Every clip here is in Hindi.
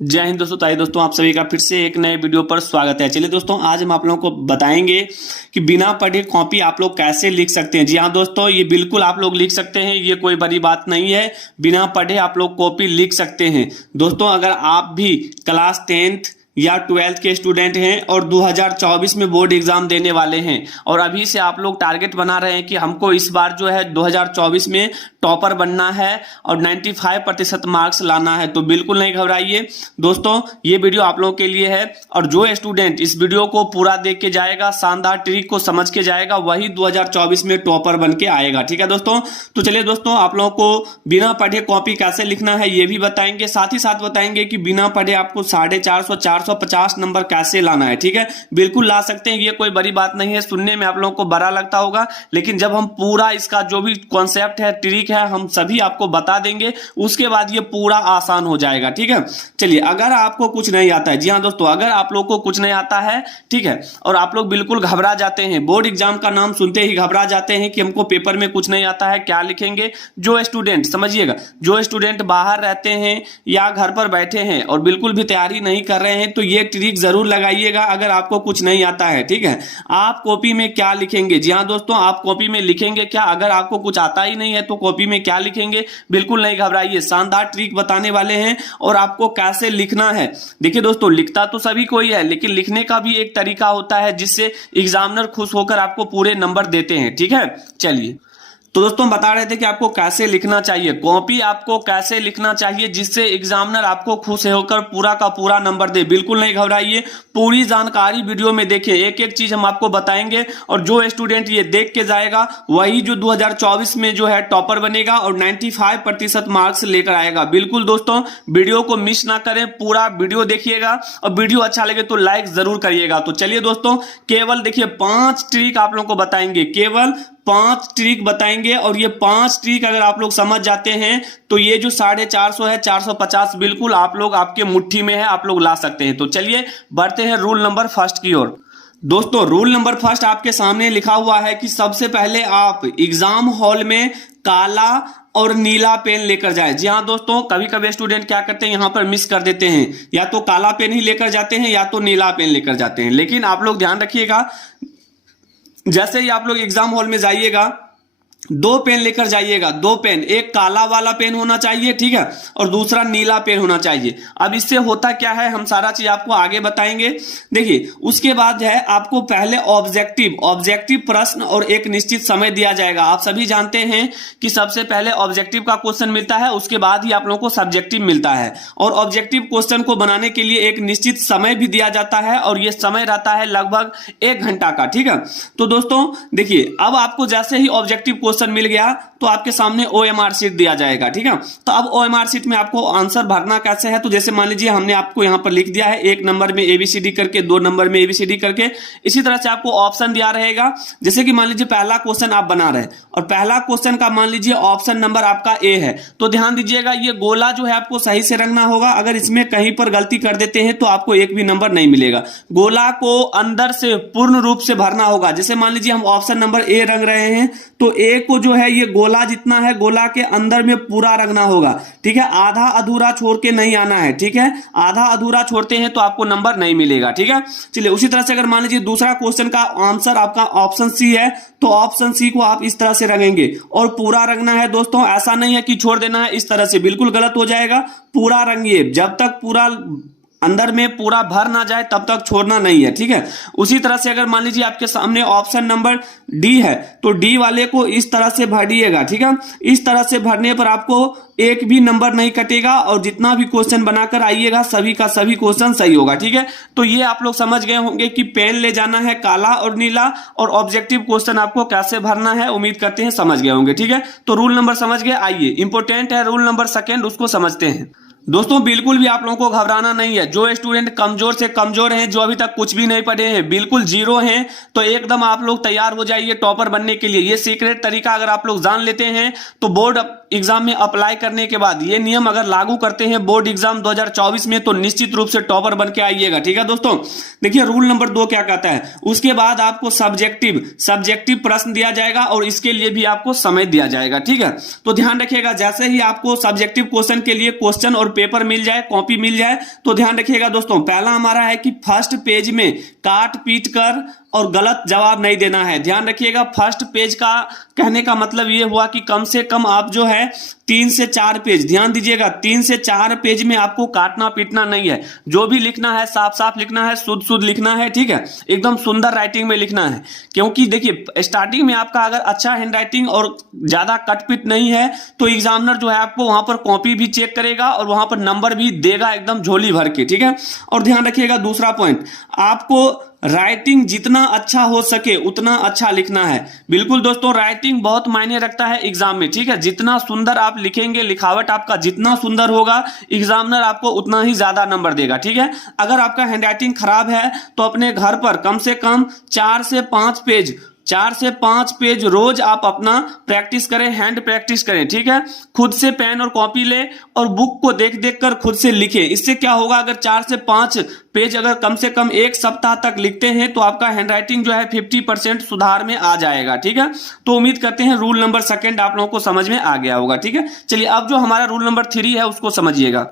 जय हिंद दोस्तों। ताई दोस्तों, आप सभी का फिर से एक नए वीडियो पर स्वागत है। चलिए दोस्तों, आज हम आप लोगों को बताएंगे कि बिना पढ़े कॉपी आप लोग कैसे लिख सकते हैं। जी हाँ दोस्तों, ये बिल्कुल आप लोग लिख सकते हैं, ये कोई बड़ी बात नहीं है। बिना पढ़े आप लोग कॉपी लिख सकते हैं। दोस्तों, अगर आप भी क्लास 10th या 12th के स्टूडेंट हैं और 2024 में बोर्ड एग्जाम देने वाले हैं और अभी से आप लोग टारगेट बना रहे हैं कि हमको इस बार जो है 2024 में टॉपर बनना है और 95% मार्क्स लाना है, तो बिल्कुल नहीं घबराइए दोस्तों। ये वीडियो आप लोगों के लिए है और जो स्टूडेंट इस वीडियो को पूरा देख के जाएगा, शानदार ट्रिक को समझ के जाएगा, वही 2024 में टॉपर बन के आएगा। ठीक है दोस्तों, तो चलिए दोस्तों, आप लोगों को बिना पढ़े कॉपी कैसे लिखना है ये भी बताएंगे, साथ ही साथ बताएंगे कि बिना पढ़े आपको 450 450 नंबर कैसे लाना है। ठीक है, बिल्कुल ला सकते हैं, ये कोई बड़ी बात नहीं है। सुनने में आप लोगों को बड़ा लगता होगा, लेकिन जब हम पूरा इसका जो भी कॉन्सेप्ट है, ट्रिक है, हम सभी आपको बता देंगे, उसके बाद ये पूरा आसान हो जाएगा। ठीक है, चलिए, अगर आपको कुछ नहीं आता है, जी हाँ दोस्तों, अगर आप लोग को कुछ नहीं आता है, ठीक है, और आप लोग बिल्कुल घबरा जाते हैं, बोर्ड एग्जाम का नाम सुनते ही घबरा जाते हैं कि हमको पेपर में कुछ नहीं आता है, क्या लिखेंगे। जो स्टूडेंट, समझिएगा, जो स्टूडेंट बाहर रहते हैं या घर पर बैठे हैं और बिल्कुल भी तैयारी नहीं कर रहे हैं, तो ये ट्रिक जरूर लगाइएगा अगर आपको कुछ नहीं आता है। ठीक है, आप कॉपी में क्या लिखेंगे। जी हाँ दोस्तों, आप कॉपी में लिखेंगे क्या, अगर आपको कुछ आता ही नहीं है तो कॉपी में क्या लिखेंगे। बिल्कुल नहीं घबराइए, शानदार ट्रिक बताने वाले हैं और आपको कैसे लिखना है। देखिए दोस्तों, लिखता तो सभी कोई है, लेकिन लिखने का भी एक तरीका होता है जिससे एग्जामिनर खुश होकर आपको पूरे नंबर देते हैं। ठीक है, चलिए, तो दोस्तों बता रहे थे कि आपको कैसे लिखना चाहिए, कॉपी आपको कैसे लिखना चाहिए जिससे एग्जामिनर आपको खुश होकर पूरा का पूरा नंबर दे। बिल्कुल नहीं घबराइए, पूरी जानकारी वीडियो में देखिए, एक एक चीज हम आपको बताएंगे और जो स्टूडेंट ये देख के जाएगा वही जो 2024 में जो है टॉपर बनेगा और 95% मार्क्स लेकर आएगा। बिल्कुल दोस्तों, वीडियो को मिस ना करें, पूरा वीडियो देखिएगा और वीडियो अच्छा लगे तो लाइक जरूर करिएगा। तो चलिए दोस्तों, केवल देखिए 5 ट्रिक आप लोगों को बताएंगे, केवल 5 ट्रिक बताएंगे और ये 5 ट्रिक अगर आप लोग समझ जाते हैं तो ये जो 450 है, 450 बिल्कुल आप लोग आपके मुट्ठी में है, आप लोग ला सकते हैं। तो चलिए बढ़ते हैं रूल नंबर फर्स्ट की ओर। दोस्तों, रूल नंबर फर्स्ट आपके सामने लिखा हुआ है कि सबसे पहले आप एग्जाम हॉल में काला और नीला पेन लेकर जाए। जी हाँ दोस्तों, कभी कभी स्टूडेंट क्या करते हैं, यहां पर मिस कर देते हैं, या तो काला पेन ही लेकर जाते हैं या तो नीला पेन लेकर जाते हैं। लेकिन आप लोग ध्यान रखिएगा, जैसे ही आप लोग एग्जाम हॉल में जाइएगा 2 पेन लेकर जाइएगा, 2 पेन, एक काला वाला पेन होना चाहिए, ठीक है, और दूसरा नीला पेन होना चाहिए। अब इससे होता क्या है, हम सारा चीज आपको आगे बताएंगे। देखिए, उसके बाद है आपको पहले ऑब्जेक्टिव प्रश्न और एक निश्चित समय दिया जाएगा। आप सभी जानते हैं कि सबसे पहले ऑब्जेक्टिव का क्वेश्चन मिलता है, उसके बाद ही आप लोगों को सब्जेक्टिव मिलता है, और ऑब्जेक्टिव क्वेश्चन को बनाने के लिए एक निश्चित समय भी दिया जाता है और यह समय रहता है लगभग 1 घंटा का। ठीक है, तो दोस्तों देखिए, अब आपको जैसे ही ऑब्जेक्टिव क्वेश्चन मिल गया तो आपके सामने OMR शीट दिया जाएगा। ठीक है, तो अब OMR शीट में आपको आंसर भरना कैसे है, तो जैसे मान लीजिए हमने आपको यहां पर लिख दिया है 1 नंबर में ABCD करके, 2 नंबर में ABCD करके, इसी तरह से आपको ऑप्शन दिया रहेगा। जैसे कि मान लीजिए पहला क्वेश्चन आप बना रहे हैं और पहला क्वेश्चन का मान लीजिए ऑप्शन नंबर आपका A है, तो ध्यान दीजिएगा ये गोला जो है आपको सही से रंगना होगा। अगर इसमें कहीं पर गलती कर देते हैं तो आपको एक भी नंबर नहीं मिलेगा। गोला को अंदर से पूर्ण रूप से भरना होगा। जैसे मान लीजिए हम ऑप्शन नंबर A रंग रहे हैं, तो A को जो है ये गोला जितना है, गोला के अंदर में पूरा रंगना होगा। ठीक है, आधा अधूरा छोड़ के नहीं आना है। ठीक है, आधा अधूरा छोड़ते हैं तो आपको नंबर नहीं मिलेगा। ठीक है, चलिए, उसी तरह से अगर मान लीजिए दूसरा क्वेश्चन का आंसर आपका ऑप्शन C है, तो ऑप्शन C को आप इस तरह से रंगेंगे और पूरा रंगना है दोस्तों, ऐसा नहीं है कि छोड़ देना है, इस तरह से बिल्कुल गलत हो जाएगा। पूरा रंगिए, जब तक पूरा अंदर में पूरा भर ना जाए तब तक छोड़ना नहीं है। ठीक है, उसी तरह से अगर मान लीजिए आपके सामने ऑप्शन नंबर D है, तो D वाले को इस तरह से भरिएगा। ठीक है, इस तरह से भरने पर आपको एक भी नंबर नहीं कटेगा और जितना भी क्वेश्चन बनाकर आइएगा सभी का सभी क्वेश्चन सही होगा। ठीक है, तो ये आप लोग समझ गए होंगे कि पेन ले जाना है काला और नीला, और ऑब्जेक्टिव क्वेश्चन आपको कैसे भरना है, उम्मीद करते हैं समझ गए होंगे। ठीक है, तो रूल नंबर समझ गए। आइए, इंपॉर्टेंट है रूल नंबर सेकंड, उसको समझते हैं। दोस्तों, बिल्कुल भी आप लोगों को घबराना नहीं है। जो स्टूडेंट कमजोर से कमजोर हैं, जो अभी तक कुछ भी नहीं पढ़े हैं, बिल्कुल जीरो हैं, तो एकदम आप लोग तैयार हो जाइए टॉपर बनने के लिए। ये सीक्रेट तरीका अगर आप लोग जान लेते हैं तो बोर्ड एग्जाम में अप्लाई करने के बाद ये नियम अगर लागू करते हैं बोर्ड एग्जाम 2024 में, तो निश्चित रूप से टॉपर बन के आइएगा। ठीक है दोस्तों, देखिए रूल नंबर 2 क्या कहता है, उसके बाद आपको सब्जेक्टिव प्रश्न दिया जाएगा और इसके लिए भी आपको समय दिया जाएगा। ठीक है, तो ध्यान रखिएगा, जैसे ही आपको सब्जेक्टिव क्वेश्चन के लिए क्वेश्चन और पेपर मिल जाए, कॉपी मिल जाए तो ध्यान रखिएगा दोस्तों, पहला हमारा है कि फर्स्ट पेज में काट पीट कर और गलत जवाब नहीं देना है। ध्यान रखिएगा, फर्स्ट पेज का कहने का मतलब ये हुआ कि कम से कम आप जो है 3 से 4 पेज, ध्यान दीजिएगा 3 से 4 पेज में आपको काटना पीटना नहीं है। जो भी लिखना है साफ साफ लिखना है, शुद्ध शुद्ध लिखना है, ठीक है, एकदम सुंदर राइटिंग में लिखना है। क्योंकि देखिए स्टार्टिंग में आपका अगर अच्छा हैंड राइटिंग और ज्यादा कटपिट नहीं है तो एग्जामिनर जो है आपको वहां पर कॉपी भी चेक करेगा और वहां पर नंबर भी देगा एकदम झोली भर के, ठीक है। और ध्यान रखिएगा दूसरा पॉइंट, आपको राइटिंग जितना अच्छा हो सके उतना अच्छा लिखना है। बिल्कुल दोस्तों, राइटिंग बहुत मायने रखता है एग्जाम में, ठीक है। जितना सुंदर आप लिखेंगे, लिखावट आपका जितना सुंदर होगा, एग्जामिनर आपको उतना ही ज्यादा नंबर देगा, ठीक है। अगर आपका हैंडराइटिंग खराब है तो अपने घर पर कम से कम 4 से 5 पेज रोज आप अपना प्रैक्टिस करें, हैंड प्रैक्टिस करें, ठीक है। खुद से पेन और कॉपी ले और बुक को देख देख कर खुद से लिखें। इससे क्या होगा, अगर 4 से 5 पेज अगर कम से कम एक सप्ताह तक लिखते हैं तो आपका हैंडराइटिंग जो है 50% सुधार में आ जाएगा, ठीक है। तो उम्मीद करते हैं रूल नंबर 2 आप लोगों को समझ में आ गया होगा, ठीक है। चलिए अब जो हमारा रूल नंबर 3 है उसको समझिएगा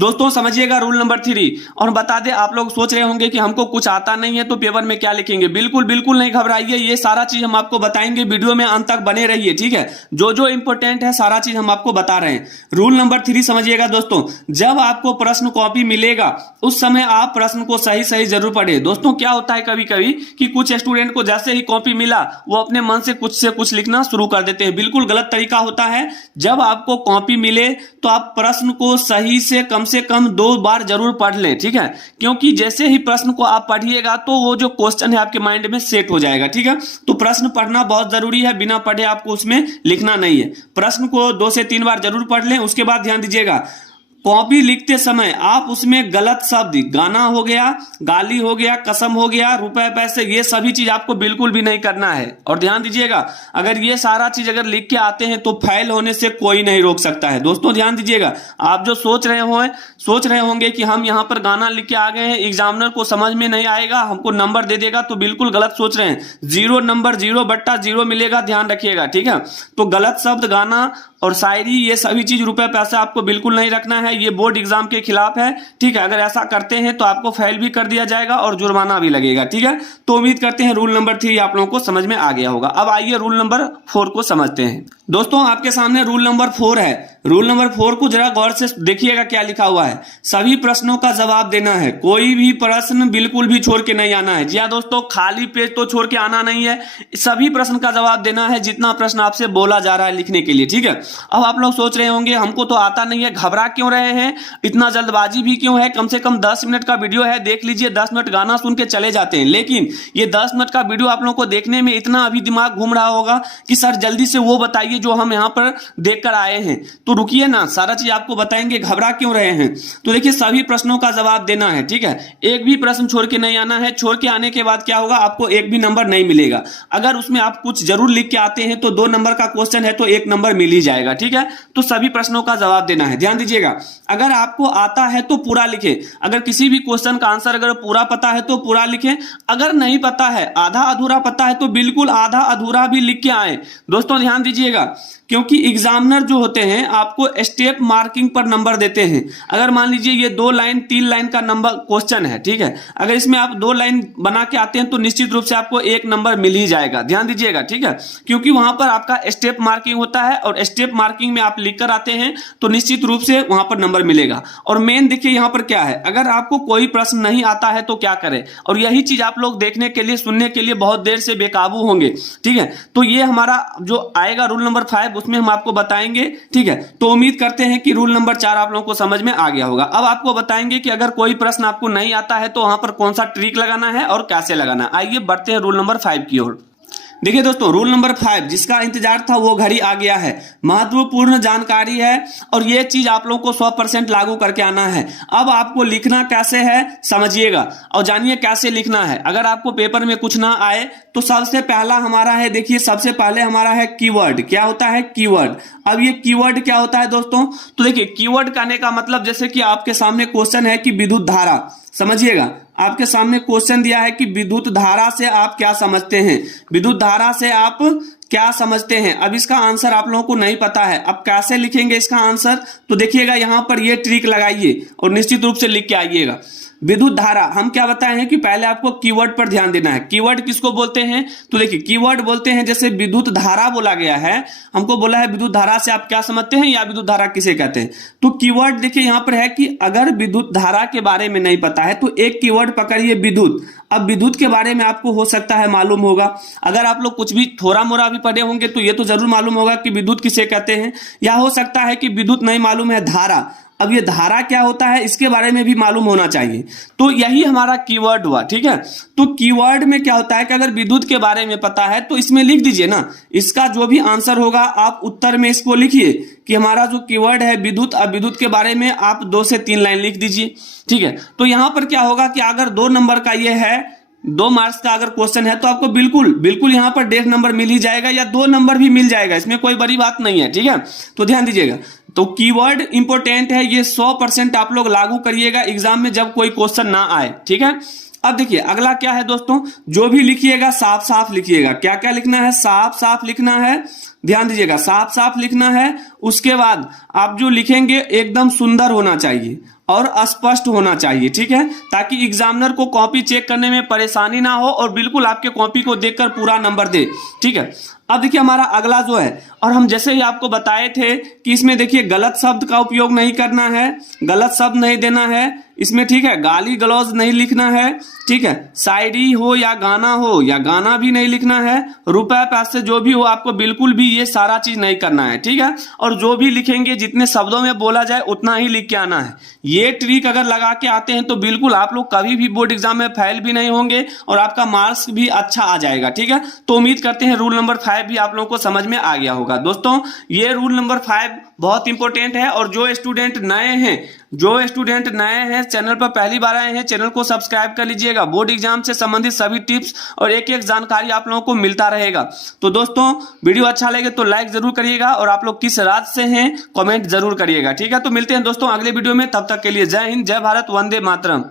दोस्तों, समझिएगा रूल नंबर 3। और बता दें, आप लोग सोच रहे होंगे कि हमको कुछ आता नहीं है तो पेपर में क्या लिखेंगे। बिल्कुल बिल्कुल नहीं घबराइए, ये सारा चीज हम आपको बताएंगे, वीडियो में अंत तक बने रहिए, ठीक है। जो जो इंपॉर्टेंट है सारा चीज हम आपको बता रहे हैं। रूल नंबर 3 समझिएगा दोस्तों, जब आपको प्रश्न कॉपी मिलेगा उस समय आप प्रश्न को सही सही जरूर पढ़े। दोस्तों क्या होता है कभी कभी कि कुछ स्टूडेंट को जैसे ही कॉपी मिला वो अपने मन से कुछ लिखना शुरू कर देते हैं, बिल्कुल गलत तरीका होता है। जब आपको कॉपी मिले तो आप प्रश्न को सही से कम 2 बार जरूर पढ़ लें, ठीक है। क्योंकि जैसे ही प्रश्न को आप पढ़िएगा तो वो जो क्वेश्चन है आपके माइंड में सेट हो जाएगा, ठीक है। तो प्रश्न पढ़ना बहुत जरूरी है, बिना पढ़े आपको उसमें लिखना नहीं है। प्रश्न को 2 से 3 बार जरूर पढ़ लें। उसके बाद ध्यान दीजिएगा, कॉपी लिखते समय आप उसमें गलत शब्द, गाना हो गया, गाली हो गया, कसम हो गया, रुपए पैसे, ये सभी चीज आपको बिल्कुल भी नहीं करना है। और ध्यान दीजिएगा, अगर ये सारा चीज अगर लिख के आते हैं तो फेल होने से कोई नहीं रोक सकता है। दोस्तों ध्यान दीजिएगा, आप जो सोच रहे होंगे कि हम यहाँ पर गाना लिख के आ गए हैं, एग्जामिनर को समझ में नहीं आएगा, हमको नंबर दे देगा, तो बिल्कुल गलत सोच रहे हैं। 0 नंबर 0/0 मिलेगा, ध्यान रखिएगा, ठीक है। तो गलत शब्द, गाना और शायरी, ये सभी चीज, रुपए पैसा आपको बिल्कुल नहीं रखना है। ये बोर्ड एग्जाम के खिलाफ है, ठीक है। अगर ऐसा करते हैं तो आपको फेल भी कर दिया जाएगा और जुर्माना भी लगेगा, ठीक है। तो उम्मीद करते हैं रूल नंबर 3 आप लोगों को समझ में आ गया होगा। अब आइए रूल नंबर 4 को समझते हैं। दोस्तों आपके सामने रूल नंबर 4 है। रूल नंबर 4 को जरा गौर से देखिएगा क्या लिखा हुआ है। सभी प्रश्नों का जवाब देना है, कोई भी प्रश्न बिल्कुल भी छोड़ के नहीं आना है। जी हाँ दोस्तों, खाली पेज तो छोड़ के आना नहीं है, सभी प्रश्न का जवाब देना है, जितना प्रश्न आपसे बोला जा रहा है लिखने के लिए, ठीक है। अब आप लोग सोच रहे होंगे हमको तो आता नहीं है, घबरा क्यों रहे हैं, इतना जल्दबाजी भी क्यों है। कम से कम 10 मिनट का वीडियो है, देख लीजिए, 10 मिनट गाना सुन के चले जाते हैं। लेकिन ये 10 मिनट का वीडियो आप लोगों को देखने में इतना अभी दिमाग घूम रहा होगा कि सर जल्दी से वो बताइए जो हम यहाँ पर देख कर आए हैं। तो रुकिए ना, सारा चीज आपको बताएंगे, घबरा क्यों रहे हैं। तो देखिए सभी प्रश्नों का जवाब देना है, ठीक है। एक भी प्रश्न छोड़ के नहीं आना है। छोड़ के आने के बाद क्या होगा, आपको एक भी नंबर नहीं मिलेगा। अगर उसमें आप कुछ जरूर लिख के आते हैं तो 2 नंबर का क्वेश्चन है तो 1 नंबर मिल ही जाएगा, ठीक है। तो सभी प्रश्नों का जवाब देना है। ध्यान दीजिएगा, अगर आपको आता है तो पूरा लिखें। अगर किसी भी क्वेश्चन का आंसर अगर पूरा पता है तो पूरा लिखें। अगर नहीं पता है, आधा अधूरा पता है, तो बिल्कुल आधा अधूरा भी लिख के आए। दोस्तों ध्यान दीजिएगा, क्योंकि एग्जामिनर जो होते हैं आपको स्टेप मार्किंग पर नंबर देते हैं। अगर मान लीजिए ये 2 लाइन 3 लाइन का नंबर क्वेश्चन है, ठीक है, अगर इसमें आप 2 लाइन बना के आते हैं तो निश्चित रूप से आपको 1 नंबर मिल ही जाएगा। ध्यान दीजिएगा, ठीक है, क्योंकि वहां पर आपका स्टेप मार्किंग होता है और स्टेप मार्किंग में आप लिख कर आते हैं तो निश्चित रूप से वहां पर नंबर मिलेगा। और मेन देखिए यहां पर क्या है, अगर आपको कोई प्रश्न नहीं आता है तो क्या करें। और यही चीज आप लोग देखने के लिए, सुनने के लिए बहुत देर से बेकाबू होंगे, ठीक है। तो ये हमारा जो आएगा रूल नंबर 5, उसमें हम आपको बताएंगे, ठीक है। तो उम्मीद करते हैं कि रूल नंबर 4 आप लोगों को समझ में आ गया होगा। अब आपको बताएंगे कि अगर कोई प्रश्न आपको नहीं आता है तो वहां पर कौन सा ट्रिक लगाना है और कैसे लगाना है। आइए बढ़ते हैं रूल नंबर 5 की ओर। देखिए दोस्तों, रूल नंबर 5 जिसका इंतजार था वो घड़ी आ गया है। महत्वपूर्ण जानकारी है और ये चीज आप लोगों को 100% लागू करके आना है। अब आपको लिखना कैसे है समझिएगा और जानिए कैसे लिखना है। अगर आपको पेपर में कुछ ना आए तो सबसे पहला हमारा है, देखिए सबसे पहले हमारा है कीवर्ड। क्या होता है कीवर्ड। अब ये कीवर्ड क्या होता है दोस्तों, तो देखिए कीवर्ड कहने का मतलब, जैसे कि आपके सामने क्वेश्चन है कि विद्युत धारा, समझिएगा आपके सामने क्वेश्चन दिया है कि विद्युत धारा से आप क्या समझते हैं। विद्युत धारा से आप क्या समझते हैं। अब इसका आंसर आप लोगों को नहीं पता है, अब कैसे लिखेंगे इसका आंसर, तो देखिएगा यहां पर ये ट्रिक लगाइए और निश्चित रूप से लिख के आइएगा। विद्युत धारा, हम क्या बताए हैं कि पहले आपको कीवर्ड पर ध्यान देना है। कीवर्ड किसको बोलते हैं, तो देखिए कीवर्ड बोलते हैं, जैसे विद्युत धारा बोला गया है, हमको बोला है विद्युत धारा से आप क्या समझते हैं या विद्युत धारा किसे कहते हैं। तो कीवर्ड देखिए यहां पर है कि अगर विद्युत धारा के बारे में नहीं पता है तो एक कीवर्ड पकड़िए विद्युत। अब विद्युत के बारे में आपको हो सकता है मालूम होगा, अगर आप लोग कुछ भी थोड़ा मोड़ा भी पढ़े होंगे तो ये तो जरूर मालूम होगा कि विद्युत किसे कहते हैं, या हो सकता है कि विद्युत नहीं मालूम है, धारा। अब ये धारा क्या होता है इसके बारे में भी मालूम होना चाहिए, तो यही हमारा कीवर्ड हुआ। ठीक है, तो कीवर्ड में क्या होता है कि अगर विद्युत के बारे में पता है तो इसमें लिख दीजिए ना, इसका जो भी आंसर होगा आप उत्तर में इसको लिखिए कि हमारा जो कीवर्ड है विद्युत। अब विद्युत के बारे में आप 2 से 3 लाइन लिख दीजिए। ठीक है, तो यहां पर क्या होगा कि अगर 2 नंबर का ये है, 2 मार्क्स का अगर क्वेश्चन है तो आपको बिल्कुल बिल्कुल यहां पर 1.5 नंबर मिल ही जाएगा या 2 नंबर भी मिल जाएगा, इसमें कोई बड़ी बात नहीं है। ठीक है, तो ध्यान दीजिएगा, तो कीवर्ड इंपॉर्टेंट है, ये 100% आप लोग लागू करिएगा एग्जाम में जब कोई क्वेश्चन ना आए। ठीक है, अब देखिए अगला क्या है दोस्तों, जो भी लिखिएगा साफ साफ लिखिएगा। क्या क्या लिखना है, साफ साफ लिखना है, ध्यान दीजिएगा साफ साफ लिखना है। उसके बाद आप जो लिखेंगे एकदम सुंदर होना चाहिए और स्पष्ट होना चाहिए। ठीक है, ताकि एग्जामिनर को कॉपी चेक करने में परेशानी ना हो और बिल्कुल आपके कॉपी को देखकर पूरा नंबर दे। ठीक है, अब देखिए हमारा अगला जो है, और हम जैसे ही आपको बताए थे कि इसमें देखिए गलत शब्द का उपयोग नहीं करना है, गलत शब्द नहीं देना है इसमें। ठीक है, गाली गलौज नहीं लिखना है। ठीक है, शायरी हो या गाना भी नहीं लिखना है। रुपए पैसे जो भी हो आपको बिल्कुल भी ये सारा चीज नहीं करना है। ठीक है, और जो भी लिखेंगे जितने शब्दों में बोला जाए उतना ही लिख के आना है। ये ट्रिक अगर लगा के आते हैं तो बिल्कुल आप लोग कभी भी बोर्ड एग्जाम में फेल भी नहीं होंगे और आपका मार्क्स भी अच्छा आ जाएगा। ठीक है, तो उम्मीद करते हैं रूल नंबर 5 भी आप लोगों को समझ में आ गया होगा। दोस्तों ये रूल नंबर 5 बहुत इंपॉर्टेंट है, और जो स्टूडेंट नए हैं चैनल पर पहली बार आए हैं, चैनल को सब्सक्राइब कर लीजिएगा। बोर्ड एग्जाम से संबंधित सभी टिप्स और एक एक जानकारी आप लोगों को मिलता रहेगा। तो दोस्तों वीडियो अच्छा लगे तो लाइक जरूर करिएगा, और आप लोग किस राज्य से हैं कमेंट जरूर करिएगा। ठीक है, तो मिलते हैं दोस्तों अगले वीडियो में, तब तक के लिए जय हिंद, जय भारत, वंदे मातरम।